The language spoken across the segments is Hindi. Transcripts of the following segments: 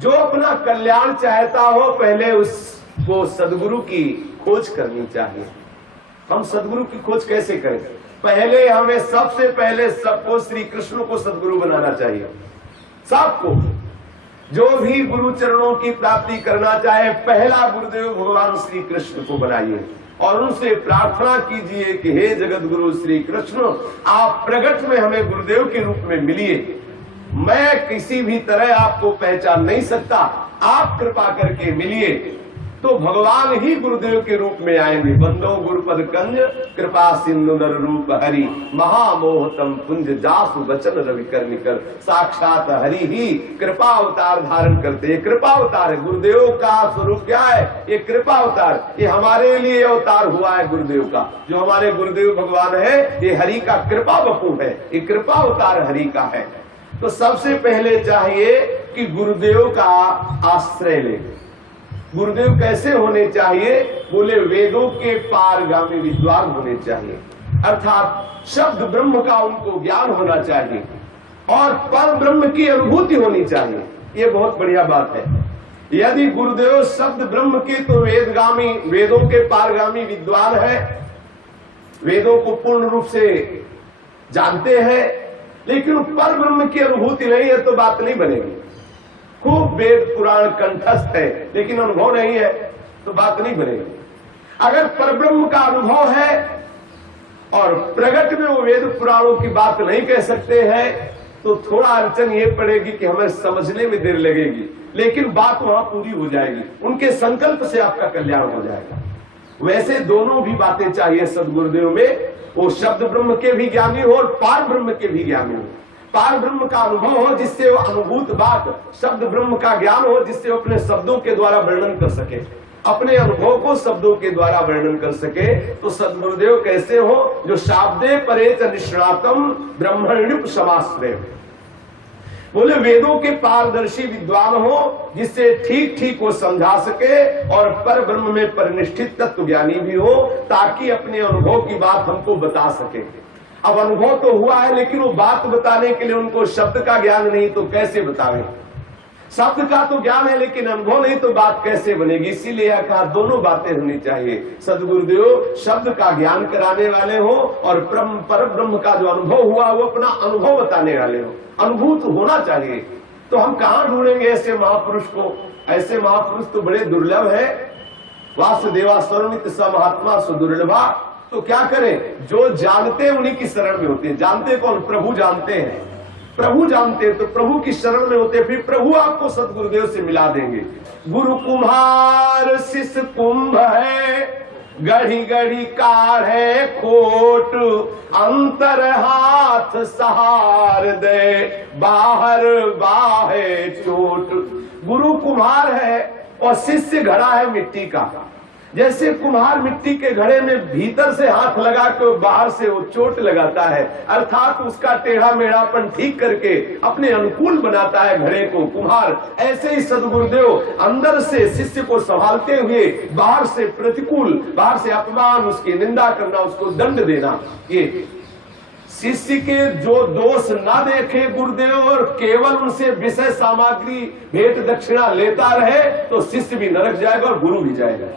जो अपना कल्याण चाहता हो पहले उसको सदगुरु की खोज करनी चाहिए। हम सदगुरु की खोज कैसे करें? पहले हमें सबसे पहले सबको श्री कृष्ण को सदगुरु बनाना चाहिए। सबको, जो भी गुरु चरणों की प्राप्ति करना चाहे पहला गुरुदेव भगवान श्री कृष्ण को बनाइए और उनसे प्रार्थना कीजिए कि हे जगत गुरु श्री कृष्ण, आप प्रगट में हमें गुरुदेव के रूप में मिलिए। मैं किसी भी तरह आपको पहचान नहीं सकता, आप कृपा करके मिलिए। तो भगवान ही गुरुदेव के रूप में आएंगे। बंदो गुरुपद कंज कृपा सिंधु नर रूप हरि, महामोहतम पुंज जासु वचन रवि कर निकर। साक्षात हरि ही कृपा अवतार धारण करते। कृपा अवतार है गुरुदेव का स्वरूप। क्या है ये? कृपा अवतार। ये हमारे लिए अवतार हुआ है गुरुदेव का। जो हमारे गुरुदेव भगवान है ये हरि का कृपा बपू है, ये कृपा अवतार हरि का है। तो सबसे पहले चाहिए कि गुरुदेव का आश्रय ले। गुरुदेव कैसे होने चाहिए? बोले वेदों के पारगामी विद्वान होने चाहिए, अर्थात शब्द ब्रह्म का उनको ज्ञान होना चाहिए और पर ब्रह्म की अनुभूति होनी चाहिए। ये बहुत बढ़िया बात है। यदि गुरुदेव शब्द ब्रह्म के तो वेदगामी, वेदों के पारगामी विद्वान है, वेदों को पूर्ण रूप से जानते हैं, लेकिन पर ब्रह्म की अनुभूति नहीं है तो बात नहीं बनेगी। खूब वेद पुराण कंठस्थ है लेकिन अनुभव नहीं है तो बात नहीं बनेगी। अगर परब्रह्म का अनुभव है और प्रगट में वो वेद पुराणों की बात नहीं कह सकते हैं तो थोड़ा अड़चन ये पड़ेगी कि हमें समझने में देर लगेगी, लेकिन बात वहां पूरी हो जाएगी। उनके संकल्प से आपका कल्याण हो जाएगा। वैसे दोनों भी बातें चाहिए सदगुरुदेव में। वो शब्द ब्रह्म के भी ज्ञानी हो और पार ब्रह्म के भी ज्ञानी हो। पार ब्रह्म का अनुभव हो जिससे वो अनुभूत बात, शब्द ब्रह्म का ज्ञान हो जिससे वो अपने शब्दों के द्वारा वर्णन कर सके, अपने अनुभव को शब्दों के द्वारा वर्णन कर सके। तो सदगुरुदेव कैसे हो? जो शाब्दे परेच निष्णातम ब्रह्मण्युप समाश्रय। बोले वेदों के पारदर्शी विद्वान हो जिससे ठीक ठीक वो समझा सके और पर ब्रह्म में परिनिष्ठित तत्व ज्ञानी भी हो, ताकि अपने अनुभव की बात हमको बता सके। अब अनुभव तो हुआ है लेकिन वो बात बताने के लिए उनको शब्द का ज्ञान नहीं तो कैसे बतावे? शब्द का तो ज्ञान है लेकिन अनुभव नहीं तो बात कैसे बनेगी? इसीलिए कहा दोनों बातें होनी चाहिए। सदगुरुदेव शब्द का ज्ञान कराने वाले हो और पर ब्रह्म का जो अनुभव हुआ वो अपना अनुभव बताने वाले हो। अनुभूत होना चाहिए। तो हम कहाँ ढूंढेंगे ऐसे महापुरुष को? ऐसे महापुरुष तो बड़े दुर्लभ है। वासुदेवा सर्वमित स महात्मा सुदुर्लभा। तो क्या करें? जो जानते हैं उन्हीं की शरण में होते हैं। जानते कौन? प्रभु जानते हैं। प्रभु जानते हैं तो प्रभु की शरण में होते हैं। फिर प्रभु आपको सदगुरुदेव से मिला देंगे। गुरु कुम्हार शिष्य कुंभ है, गढ़ी गढ़ी काढ़े खोट, अंतर हाथ सहार दे, बाहर बाहे चोट। गुरु कुम्हार है और शिष्य घड़ा है मिट्टी का। जैसे कुम्हार मिट्टी के घड़े में भीतर से हाथ लगा के बाहर से वो चोट लगाता है, अर्थात उसका टेढ़ा मेढ़ापन ठीक करके अपने अनुकूल बनाता है घड़े को कुम्हार। ऐसे ही सदगुरुदेव अंदर से शिष्य को संभालते हुए बाहर से प्रतिकूल, बाहर से अपमान, उसकी निंदा करना, उसको दंड देना, ये शिष्य के जो दोष ना देखे गुरुदेव और केवल उनसे विषय सामग्री भेंट दक्षिणा लेता रहे तो शिष्य भी नरक जाएगा और गुरु भी जाएगा।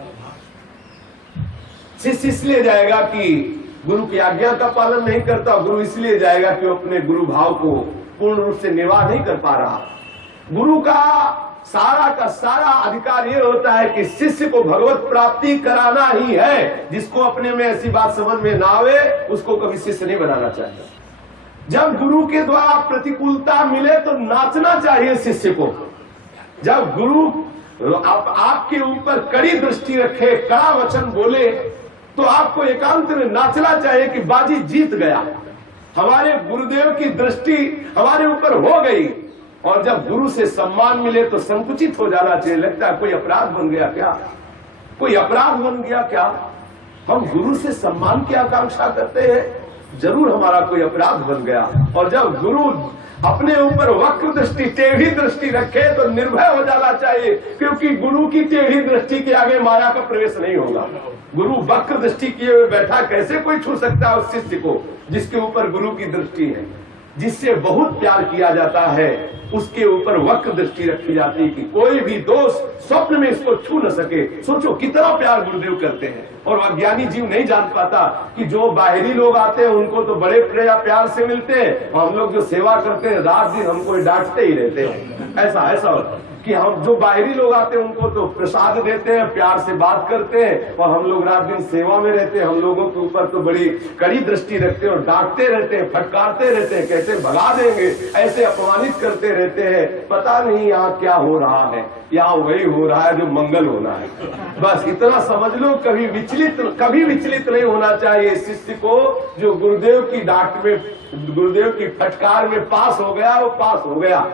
शिष्य इसलिए जाएगा कि गुरु की आज्ञा का पालन नहीं करता, गुरु इसलिए जाएगा कि वो अपने गुरु भाव को पूर्ण रूप से निर्वाह नहीं कर पा रहा। गुरु का सारा अधिकार ये होता है कि शिष्य को भगवत प्राप्ति कराना ही है। जिसको अपने में ऐसी बात समझ में ना आवे उसको कभी शिष्य नहीं बनाना चाहिए। जब गुरु के द्वारा प्रतिकूलता मिले तो नाचना चाहिए शिष्य को। जब गुरु आपके ऊपर कड़ी दृष्टि रखे, कड़ा वचन बोले तो आपको एकांत में नाचना चाहिए कि बाजी जीत गया, हमारे गुरुदेव की दृष्टि हमारे ऊपर हो गई। और जब गुरु से सम्मान मिले तो संकुचित हो जाना चाहिए। लगता है कोई अपराध बन गया क्या? कोई अपराध बन गया क्या? हम गुरु से सम्मान की आकांक्षा करते हैं, जरूर हमारा कोई अपराध बन गया। और जब गुरु अपने ऊपर वक्र दृष्टि, टेढ़ी दृष्टि रखे तो निर्भय हो जाना चाहिए, क्योंकि गुरु की टेढ़ी दृष्टि के आगे माया का प्रवेश नहीं होगा। गुरु वक्र दृष्टि किए हुए बैठा, कैसे कोई छू सकता है उस शिष्य को जिसके ऊपर गुरु की दृष्टि है? जिससे बहुत प्यार किया जाता है, उसके ऊपर वक्र दृष्टि रखी जाती है कि कोई भी दोष स्वप्न में इसको छू न सके। सोचो कितना प्यार गुरुदेव करते हैं। और अज्ञानी जीव नहीं जान पाता कि जो बाहरी लोग आते हैं उनको तो बड़े प्यार से मिलते हैं, हम लोग जो सेवा करते हैं रात दिन हमको डांटते ही रहते हैं। ऐसा कि हम जो बाहरी लोग आते हैं उनको तो प्रसाद देते हैं, प्यार से बात करते हैं, और हम लोग रात दिन सेवा में रहते हैं, हम लोगों के ऊपर तो बड़ी कड़ी दृष्टि रखते हैं और डांटते रहते हैं, फटकारते रहते हैं, कैसे भगा देंगे, ऐसे अपमानित करते रहते हैं। पता नहीं यहाँ क्या हो रहा है, यहाँ वही हो रहा है जो मंगल होना है। बस इतना समझ लो। कभी विचलित नहीं होना चाहिए शिष्य को। जो गुरुदेव की डांट में, गुरुदेव की फटकार में पास हो गया वो पास हो गया।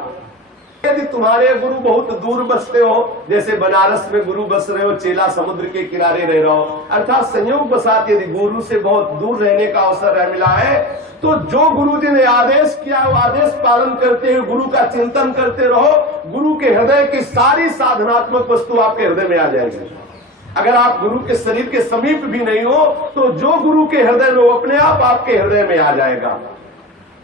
यदि तुम्हारे गुरु बहुत दूर बसते हो, जैसे बनारस में गुरु बस रहे हो, चेला समुद्र के किनारे रह रहा हो, अर्थात संयोग बसात यदि गुरु से बहुत दूर रहने का अवसर मिला है, तो जो गुरु जी ने आदेश किया वो आदेश पालन करते हुए गुरु का चिंतन करते रहो। गुरु के हृदय की सारी साधनात्मक वस्तु आपके हृदय में आ जाएगी। अगर आप गुरु के शरीर के समीप भी नहीं हो तो जो गुरु के हृदय में, वो अपने आप आपके हृदय में आ जाएगा।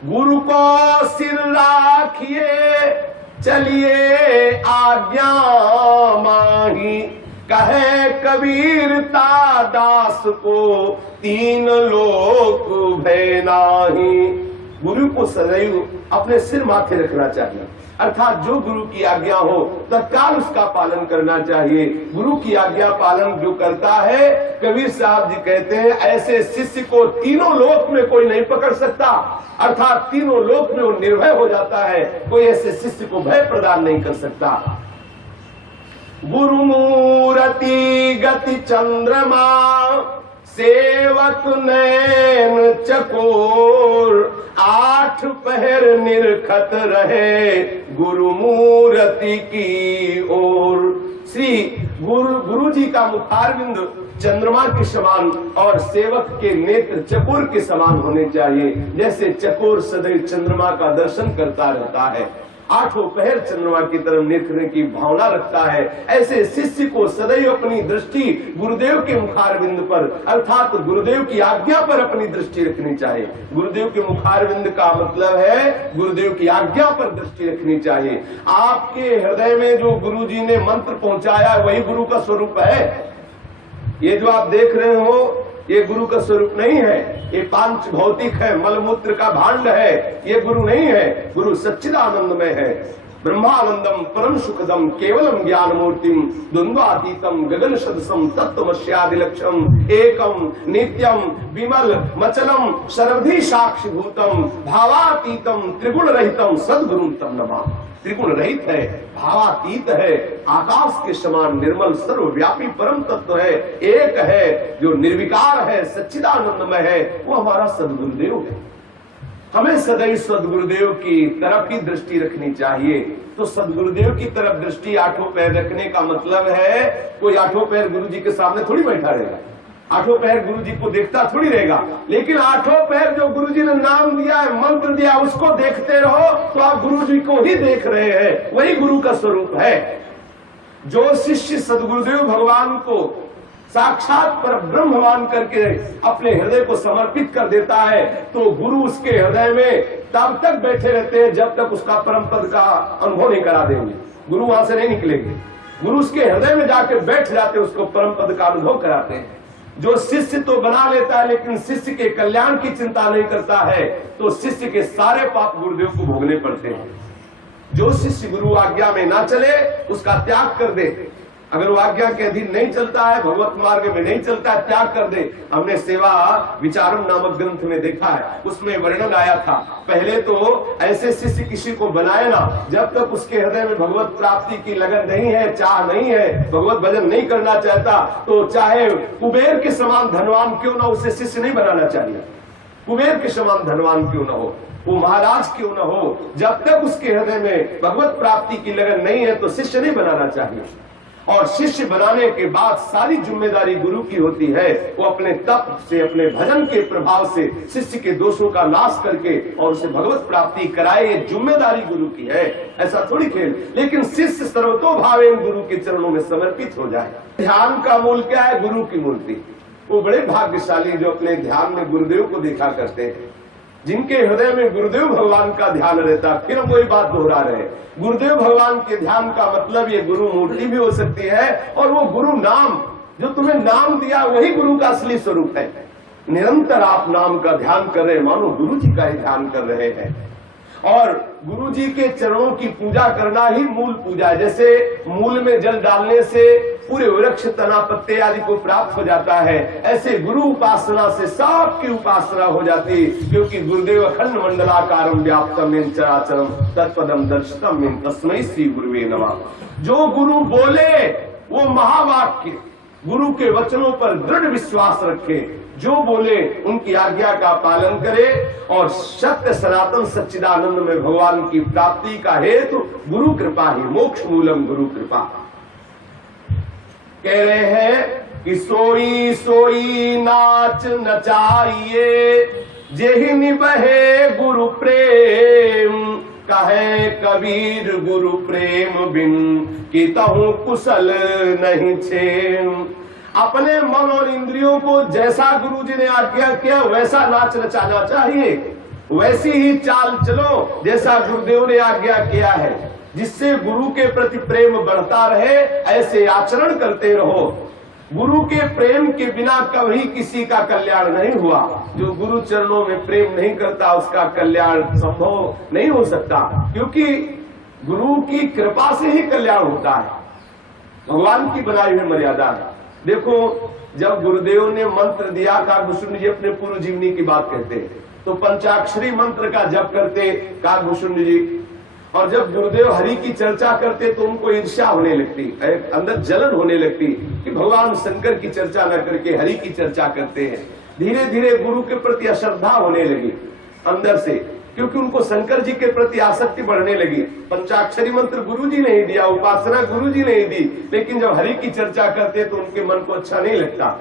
गुरु को सिर राखिए चलिए आज्ञा माही, कहे कबीर दास को तीन लोक भय नाही। गुरु को सदैव अपने सिर माथे रखना चाहिए, अर्थात जो गुरु की आज्ञा हो तत्काल उसका पालन करना चाहिए। गुरु की आज्ञा पालन जो करता है, कबीर साहब जी कहते हैं, ऐसे शिष्य को तीनों लोक में कोई नहीं पकड़ सकता, अर्थात तीनों लोक में वो निर्भय हो जाता है। कोई ऐसे शिष्य को भय प्रदान नहीं कर सकता। गुरु मूर्ति गति चंद्रमा, सेवक नैन चकोर, आठ पहर निरखत रहे गुरु मूर्ति की ओर। श्री गुरु जी का मुखारविंद चंद्रमा के समान और सेवक के नेत्र चकोर के समान होने चाहिए। जैसे चकोर सदैव चंद्रमा का दर्शन करता रहता है, आठों पहर चंद्रमा की तरफ देखने की भावना रखता है, ऐसे शिष्य को सदैव अपनी दृष्टि गुरुदेव के मुखारविंद पर, अर्थात गुरुदेव की आज्ञा पर अपनी दृष्टि रखनी चाहिए। गुरुदेव के मुखारविंद का मतलब है गुरुदेव की आज्ञा पर दृष्टि रखनी चाहिए। आपके हृदय में जो गुरु जी ने मंत्र पहुंचाया है वही गुरु का स्वरूप है। ये जो आप देख रहे हो ये गुरु का स्वरूप नहीं है, ये पांच भौतिक है, मलमूत्र का भांड है, ये गुरु नहीं है। गुरु सच्चिदानंदमय है, ब्रह्मानंदम परम सुखदम केवलम ज्ञान मूर्तिम द्वंद्वातीतम गगन सदसम तत्वमस्यादिलक्षम एकम नित्यम विमल मचलम सर्वधि साक्षिभूतम भावातीतम त्रिगुण रहितम सद्गुरुम तम नमामि। त्रिगुण रहित है, भावातीत है, आकाश के समान निर्मल सर्वव्यापी परम तत्व है, एक है, जो निर्विकार है, सच्चिदानंदमय है, वो हमारा सद्गुरुदेव है। हमें सदैव सद्गुरुदेव की तरफ ही दृष्टि रखनी चाहिए। तो सद्गुरुदेव की तरफ दृष्टि आठों पैर रखने का मतलब है, कोई आठों पैर गुरु जी के सामने थोड़ी बैठा रहेगा, आठों पैर गुरु जी को देखता थोड़ी रहेगा, लेकिन आठों पैर जो गुरु जी ने नाम दिया है, मंत्र दिया, उसको देखते रहो तो आप गुरु जी को ही देख रहे हैं, वही गुरु का स्वरूप है। जो शिष्य सद्गुरुदेव भगवान को साक्षात पर ब्रह्म मान करके अपने हृदय को समर्पित कर देता है, तो गुरु उसके हृदय में तब तक बैठे रहते हैं जब तक उसका परम पद का अनुभव नहीं करा देंगे। गुरु वहां से नहीं निकलेंगे, गुरु उसके हृदय में जाके बैठ जाते, उसको परम पद का अनुभव कराते हैं। जो शिष्य तो बना लेता है लेकिन शिष्य के कल्याण की चिंता नहीं करता है, तो शिष्य के सारे पाप गुरुदेव को भोगने पड़ते हैं। जो शिष्य गुरु आज्ञा में ना चले उसका त्याग कर दे, अगर वो आज्ञा के अधीन नहीं चलता है, भगवत मार्ग में नहीं चलता है, त्याग कर दे। हमने सेवा विचारम नामक ग्रंथ में देखा है, उसमें वर्णन आया था, पहले तो ऐसे शिष्य किसी को बनाए ना जब तक उसके हृदय में भगवत प्राप्ति की लगन नहीं है, चाह नहीं है, भगवत भजन नहीं करना चाहता, तो चाहे कुबेर के समान धनवान क्यों ना, उसे शिष्य नहीं बनाना चाहिए। कुबेर के समान धनवान क्यों ना हो, वो महाराज क्यों ना हो, जब तक उसके हृदय में भगवत प्राप्ति की लगन नहीं है तो शिष्य नहीं बनाना चाहिए। और शिष्य बनाने के बाद सारी जिम्मेदारी गुरु की होती है, वो अपने तप से, अपने भजन के प्रभाव से शिष्य के दोषों का नाश करके और उसे भगवत प्राप्ति कराए, ये जिम्मेदारी गुरु की है, ऐसा थोड़ी खेल। लेकिन शिष्य सर्वतोभावेन गुरु के चरणों में समर्पित हो जाए। ध्यान का मूल क्या है? गुरु की मूर्ति। वो बड़े भाग्यशाली जो अपने ध्यान में गुरुदेव को देखा करते हैं। जिनके हृदय में गुरुदेव भगवान का ध्यान रहता है। फिर हम वही बात दोहरा रहे हैं, गुरुदेव भगवान के ध्यान का मतलब ये गुरु मूर्ति भी हो सकती है, और वो गुरु नाम जो तुम्हें नाम दिया वही गुरु का असली स्वरूप है। निरंतर आप नाम का ध्यान कर रहे, मानो गुरु जी का ही ध्यान कर रहे हैं। और गुरु जी के चरणों की पूजा करना ही मूल पूजा है। जैसे मूल में जल डालने से पूरे वृक्ष तना पत्ते आदि को प्राप्त हो जाता है, ऐसे गुरु उपासना से सबकी उपासना हो जाती, क्योंकि गुरुदेव अखंड मंडलाकारम व्याप्तम येन चराचरम तत्पदम दर्शितम येन तस्मै श्री गुरुवे नमः। जो गुरु बोले वो महावाक्य, गुरु के वचनों पर दृढ़ विश्वास रखे, जो बोले उनकी आज्ञा का पालन करे, और सत्य सनातन सच्चिदानंद में भगवान की प्राप्ति का हेतु गुरु कृपा ही, मोक्ष मूलम गुरु कृपा। कह रहे हैं कि सोई सोई नाच नचाइए, जेहि निबहे गुरु प्रेम, कहे कबीर गुरु प्रेम बिन कि तहु कुशल नहीं छेम। अपने मन और इंद्रियों को जैसा गुरु जी ने आज्ञा किया वैसा नाच नचाना चाहिए, वैसी ही चाल चलो जैसा गुरुदेव ने आज्ञा किया है, जिससे गुरु के प्रति प्रेम बढ़ता रहे, ऐसे आचरण करते रहो। गुरु के प्रेम के बिना कभी किसी का कल्याण नहीं हुआ। जो गुरु चरणों में प्रेम नहीं करता उसका कल्याण संभव नहीं हो सकता, क्योंकि गुरु की कृपा से ही कल्याण होता है, भगवान की बनाई हुई मर्यादा है। देखो, जब गुरुदेव ने मंत्र दिया, काकभूषुंड जी अपने पूर्व जीवनी की बात कहते हैं, तो पंचाक्षरी मंत्र का जप करते काकभूषुंड जी, और जब गुरुदेव हरि की चर्चा करते तो उनको ईर्ष्या होने लगती, अंदर जलन होने लगती कि भगवान शंकर की चर्चा न करके हरि की चर्चा करते हैं। धीरे धीरे गुरु के प्रति अश्रद्धा होने लगी अंदर से, क्योंकि उनको शंकर जी के प्रति आसक्ति बढ़ने लगी। पंचाक्षरी मंत्र गुरु जी ने ही दिया, उपासना गुरु जी ने ही दी, लेकिन जब हरि की चर्चा करते तो उनके मन को अच्छा नहीं लगता।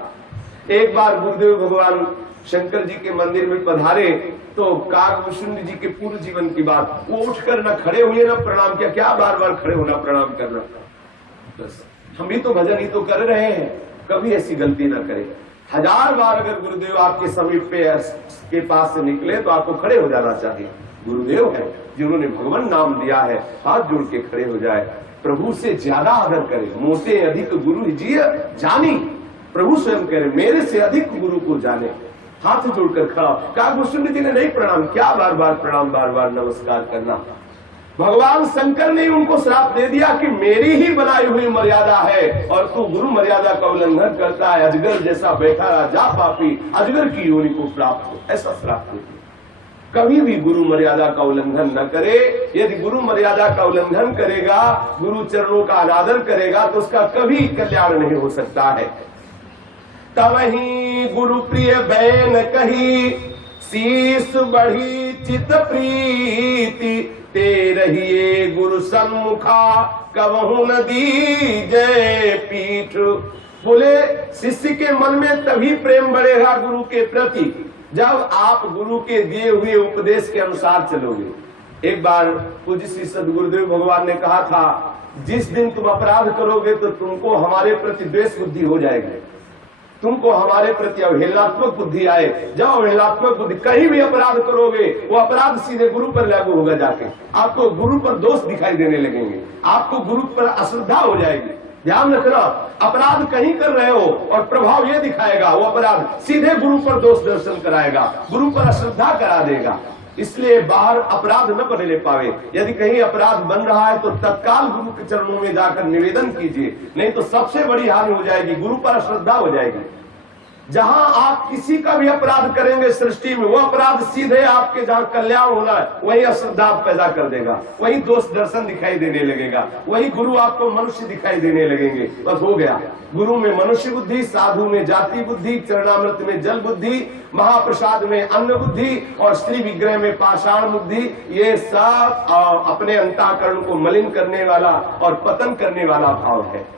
एक बार गुरुदेव भगवान शंकर जी के मंदिर में पधारे तो काकभूषुंड जी के पूर्व जीवन की बात, वो उठकर न खड़े हुए न प्रणाम किया। क्या बार बार खड़े होना प्रणाम करना, बस हम भी तो भजन ही तो कर रहे हैं, कभी ऐसी गलती ना करें। 1000 बार अगर गुरुदेव आपके समीप पे के पास से निकले तो आपको खड़े हो जाना चाहिए। गुरुदेव है जिन्होंने भगवान नाम दिया है, हाथ जोड़ के खड़े हो जाए, प्रभु से ज्यादा आदर करे। मोते अधिक गुरु जी जानी, प्रभु स्वयं कह रहे मेरे से अधिक गुरु को जाने। हाथ जोड़कर खड़ा, काकभूषुंड जी ने नहीं प्रणाम किया, बार बार प्रणाम, बार बार नमस्कार करना। भगवान शंकर ने उनको श्राप दे दिया कि मेरी ही बनाई हुई मर्यादा है और तू गुरु मर्यादा का उल्लंघन करता है, अजगर जैसा बैठा रहा, जा पापी, अजगर की योनि को प्राप्त हो, ऐसा श्राप दे दिया। कभी भी गुरु मर्यादा का उल्लंघन न करे। यदि गुरु मर्यादा का उल्लंघन करेगा, गुरु चरणों का अनादर करेगा, तो उसका कभी कल्याण नहीं हो सकता है। तवही गुरु प्रिय बैन कही, शीस बढ़ी चित प्रीति, ते रहिए गुरु सन्मुखा, कबहु न दीजय पीठ। बोले शिष्य के मन में तभी प्रेम बढ़ेगा गुरु के प्रति जब आप गुरु के दिए हुए उपदेश के अनुसार चलोगे। एक बार पूज्य श्री सद्गुरुदेव भगवान ने कहा था, जिस दिन तुम अपराध करोगे तो तुमको हमारे प्रति द्वेष बुद्धि हो जाएगी, तुमको हमारे प्रति अवहेलनात्मक बुद्धि आए। जब अवहेलनात्मक बुद्धि, कहीं भी अपराध करोगे वो अपराध सीधे गुरु पर लागू होगा, जाके आपको गुरु पर दोष दिखाई देने लगेंगे, आपको गुरु पर अश्रद्धा हो जाएगी। ध्यान रखना, अपराध कहीं कर रहे हो और प्रभाव ये दिखाएगा, वो अपराध सीधे गुरु पर दोष दर्शन कराएगा, गुरु पर अश्रद्धा करा देगा। इसलिए बाहर अपराध न बनने पावे। यदि कहीं अपराध बन रहा है तो तत्काल गुरु के चरणों में जाकर निवेदन कीजिए, नहीं तो सबसे बड़ी हानि हो जाएगी, गुरु पर अश्रद्धा हो जाएगी। जहां आप किसी का भी अपराध करेंगे सृष्टि में, वो अपराध सीधे आपके जहां कल्याण होना है वही अश्रद्धा पैदा कर देगा, वही दोष दर्शन दिखाई देने लगेगा, वही गुरु आपको मनुष्य दिखाई देने लगेंगे। बस हो गया, गुरु में मनुष्य बुद्धि, साधु में जाति बुद्धि, चरणामृत में जल बुद्धि, महाप्रसाद में अन्न बुद्धि और श्री विग्रह में पाषाण बुद्धि। ये सब अपने अंतःकरण को मलिन करने वाला और पतन करने वाला भाव है।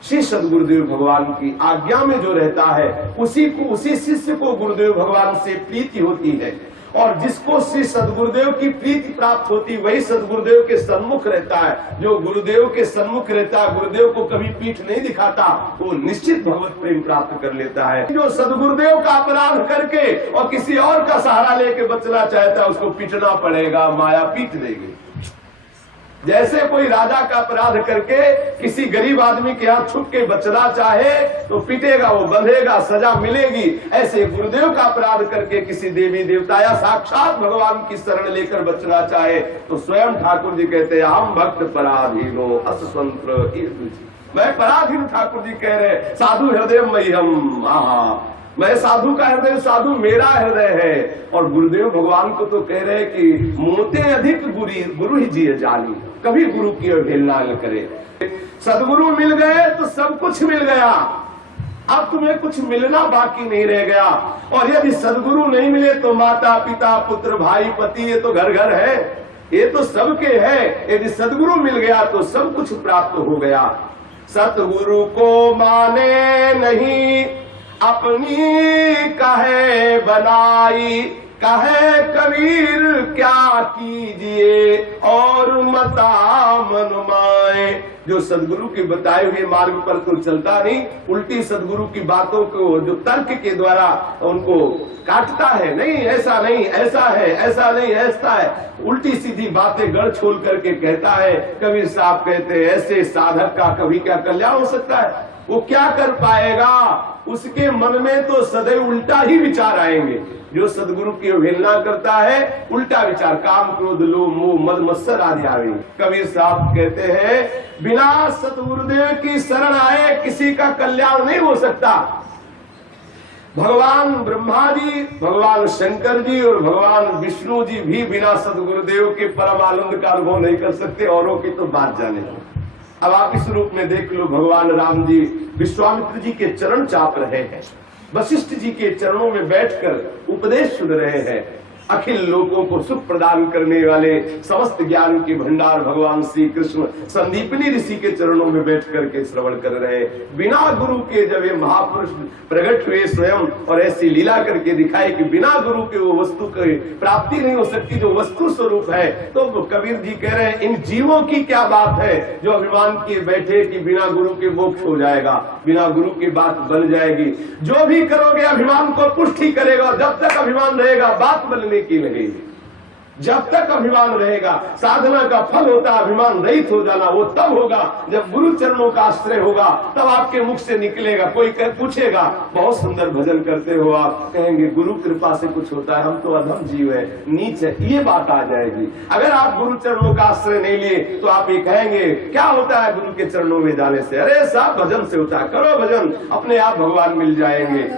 श्री सद्गुरुदेव भगवान की आज्ञा में जो रहता है उसी शिष्य को गुरुदेव भगवान से प्रीति होती है। और जिसको श्री सदगुरुदेव की प्रीति प्राप्त होती वही सदगुरुदेव के सन्मुख रहता है। जो गुरुदेव के सन्मुख रहता है, गुरुदेव को कभी पीठ नहीं दिखाता, वो निश्चित भगवत प्रेम प्राप्त कर लेता है। जो सदगुरुदेव का अपराध करके और किसी और का सहारा लेके बचना चाहता है, उसको पीटना पड़ेगा, माया पीट देगी। जैसे कोई राजा का अपराध करके किसी गरीब आदमी के हाथ छुप के बचना चाहे तो पीटेगा, वो बंधेगा, सजा मिलेगी। ऐसे गुरुदेव का अपराध करके किसी देवी देवता या साक्षात भगवान की शरण लेकर बचना चाहे तो स्वयं ठाकुर जी कहते हैं, हम भक्त पराधीनो अस्वतंत्र। मैं पराधीन, ठाकुर जी कह रहे, साधु हृदय मह्यम, मैं साधु का हृदय, साधु मेरा हृदय है। और गुरुदेव भगवान को तो कह रहे कि मोते अधिक गुरु ही जिए जानी, कभी गुरु की अवहेलना न करे। सदगुरु मिल गए तो सब कुछ मिल गया, अब तुम्हें कुछ मिलना बाकी नहीं रह गया। और यदि सदगुरु नहीं मिले तो माता पिता पुत्र भाई पति, ये तो घर घर है, ये तो सबके है। यदि सदगुरु मिल गया तो सब कुछ प्राप्त हो गया। सतगुरु को माने नहीं अपनी कहे बनाई, कहे कबीर क्या कीजिए और मता मनमाए। जो सदगुरु के बताए हुए मार्ग पर तो चलता नहीं, उल्टी सदगुरु की बातों को जो तर्क के द्वारा उनको काटता है, नहीं ऐसा नहीं, ऐसा है, ऐसा नहीं, ऐसा है, उल्टी सीधी बातें गढ़ छोल करके कहता है। कबीर साहब कहते हैं, ऐसे साधक का कभी क्या कल्याण हो सकता है? वो क्या कर पाएगा? उसके मन में तो सदैव उल्टा ही विचार आएंगे। जो सदगुरु की अवहेलना करता है, उल्टा विचार, काम क्रोध लोभ मोह मद मत्सर आदि आएंगे। कबीर साहब कहते हैं, बिना सतगुरुदेव की शरण आए किसी का कल्याण नहीं हो सकता। भगवान ब्रह्मा जी, भगवान शंकर जी और भगवान विष्णु जी भी बिना सदगुरुदेव के परम आनंद का अनुभव नहीं कर सकते, औरों की तो बात जाने दो। अब आप इस रूप में देख लो, भगवान राम जी विश्वामित्र जी के चरण चाप रहे हैं, वशिष्ठ जी के चरणों में बैठकर उपदेश सुन रहे हैं। अखिल लोगों को सुख प्रदान करने वाले समस्त ज्ञान के भंडार भगवान श्री कृष्ण संदीपनी ऋषि के चरणों में बैठ करके श्रवण कर रहे हैं। बिना गुरु के जब ये महापुरुष प्रकट हुए स्वयं और ऐसी लीला करके दिखाए कि बिना गुरु के वो वस्तु की प्राप्ति नहीं हो सकती जो वस्तु स्वरूप है। तो कबीर जी कह रहे हैं, इन जीवों की क्या बात है जो अभिमान किए बैठे कि बिना गुरु के मोक्ष हो जाएगा, बिना गुरु की बात बन जाएगी। जो भी करोगे अभिमान को पुष्टि करेगा, जब तक अभिमान रहेगा बात बनने की लगेगी। जब तक अभिमान रहेगा, साधना का फल होता है अभिमान रहित हो जाना। वो तब होगा जब गुरु चरणों का आश्रय होगा, तब आपके मुख से निकलेगा। कोई पूछेगा, बहुत सुंदर भजन करते हो आप, कहेंगे गुरु कृपा से कुछ होता है, हम तो अधम जीव है, नीच है, ये बात आ जाएगी। अगर आप गुरु चरणों का आश्रय नहीं लिए तो आप ये कहेंगे क्या होता है गुरु के चरणों में जाने से? अरे साहब भजन से होता है, करो भजन, अपने आप भगवान मिल जाएंगे।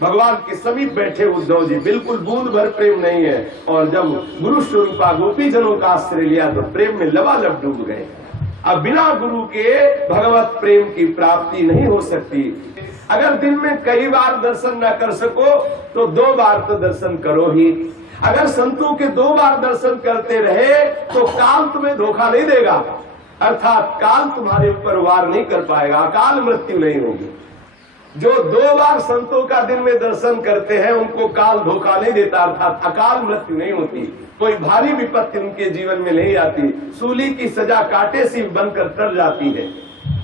भगवान के समीप बैठे उद्धव जी, बिल्कुल बूंद भर प्रेम नहीं है। और जब गुरु स्वरूपा गोपी जनों का आश्रय लिया तो प्रेम में लबालब डूब गए। अब बिना गुरु के भगवत प्रेम की प्राप्ति नहीं हो सकती। अगर दिन में कई बार दर्शन न कर सको तो 2 बार तो दर्शन करो ही। अगर संतों के 2 बार दर्शन करते रहे तो काल तुम्हें धोखा नहीं देगा, अर्थात काल तुम्हारे ऊपर वार नहीं कर पाएगा, अकाल मृत्यु नहीं होगी। जो 2 बार संतों का दिन में दर्शन करते हैं उनको काल धोखा नहीं देता, अर्थात अकाल मृत्यु नहीं होती, कोई भारी विपत्ति उनके जीवन में नहीं आती। सूली की सजा कांटे से बनकर टल जाती है।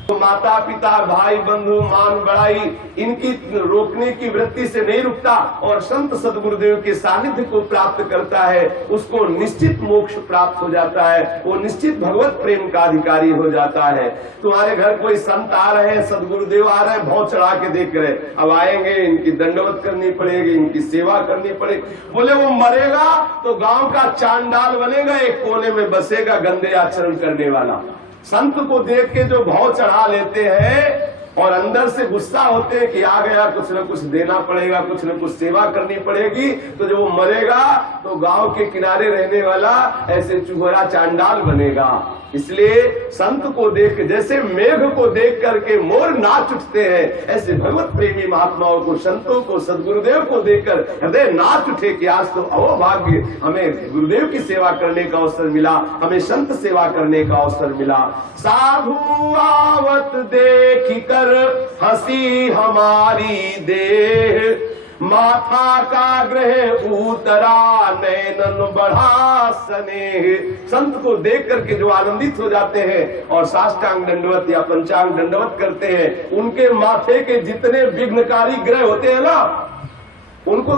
तो माता पिता भाई बंधु मान बड़ाई इनकी रोकने की वृत्ति से नहीं रुकता और संत सदगुरुदेव के सानिध्य को प्राप्त करता है, उसको निश्चित मोक्ष प्राप्त हो जाता है, वो निश्चित भगवत प्रेम का अधिकारी हो जाता है। तुम्हारे घर कोई संत आ रहे हैं, सदगुरुदेव आ रहे हैं, भाव चढ़ा के देख रहे, अब आएंगे इनकी दंडवत करनी पड़ेगी, इनकी सेवा करनी पड़ेगी। बोले वो मरेगा तो गांव का चांडाल बनेगा, एक कोने में बसेगा गंदे आचरण करने वाला। संत को देख के जो भाव चढ़ा लेते हैं और अंदर से गुस्सा होते हैं कि आ गया, कुछ न कुछ देना पड़ेगा, कुछ न कुछ सेवा करनी पड़ेगी, तो जब वो मरेगा तो गांव के किनारे रहने वाला ऐसे चुहरा चांडाल बनेगा। इसलिए संत को देख, जैसे मेघ को देख करके मोर नाच उठते हैं, ऐसे भगवत प्रेमी महात्माओं को, संतों को, सदगुरुदेव को देखकर हृदय नाच उठे कि आज तो अवभाग्य, हमें गुरुदेव की सेवा करने का अवसर मिला, हमें संत सेवा करने का अवसर मिला। साधु आवत देख कर हंसी हमारी देह, माथा का ग्रह उतरा नैनन बढ़ा स्नेह। संत को देख करके जो आनंदित हो जाते हैं और साष्टांग दंडवत या पंचांग दंडवत करते हैं, उनके माथे के जितने विघ्नकारी ग्रह होते हैं ना, उनको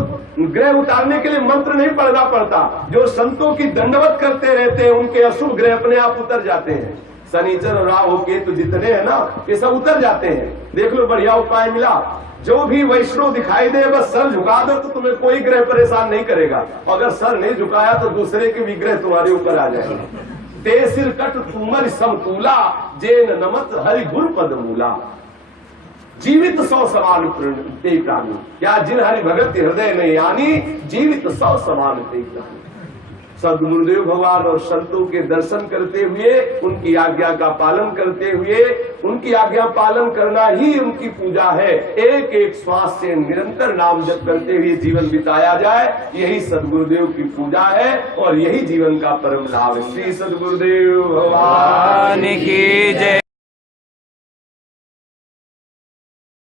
ग्रह उतारने के लिए मंत्र नहीं पढ़ना पड़ता। जो संतों की दंडवत करते रहते हैं उनके अशुभ ग्रह अपने आप उतर जाते हैं। शनिचर राहु केतु जितने हैं ना, ये सब उतर जाते हैं। देख लो, बढ़िया उपाय मिला। जो भी वैष्णव दिखाई दे बस सर झुका दो तो तुम्हें कोई ग्रह परेशान नहीं करेगा। अगर सर नहीं झुकाया तो दूसरे के भी ग्रह तुम्हारे ऊपर आ जाएंगे। ते सिर कट तुमर समतूला जेन नमत हरि गुरु पद मूला। जीवित 100 समान ते प्राणी, क्या जिन हरि भगत हृदय में यानी जीवित 100 समान ते प्राणी। सद्गुरुदेव भगवान और संतों के दर्शन करते हुए, उनकी आज्ञा का पालन करते हुए, उनकी आज्ञा पालन करना ही उनकी पूजा है। एक एक श्वास से निरंतर नाम जप करते हुए जीवन बिताया जाए, यही सद्गुरुदेव की पूजा है और यही जीवन का परम लाभ है। श्री सद्गुरुदेव भगवान की जय।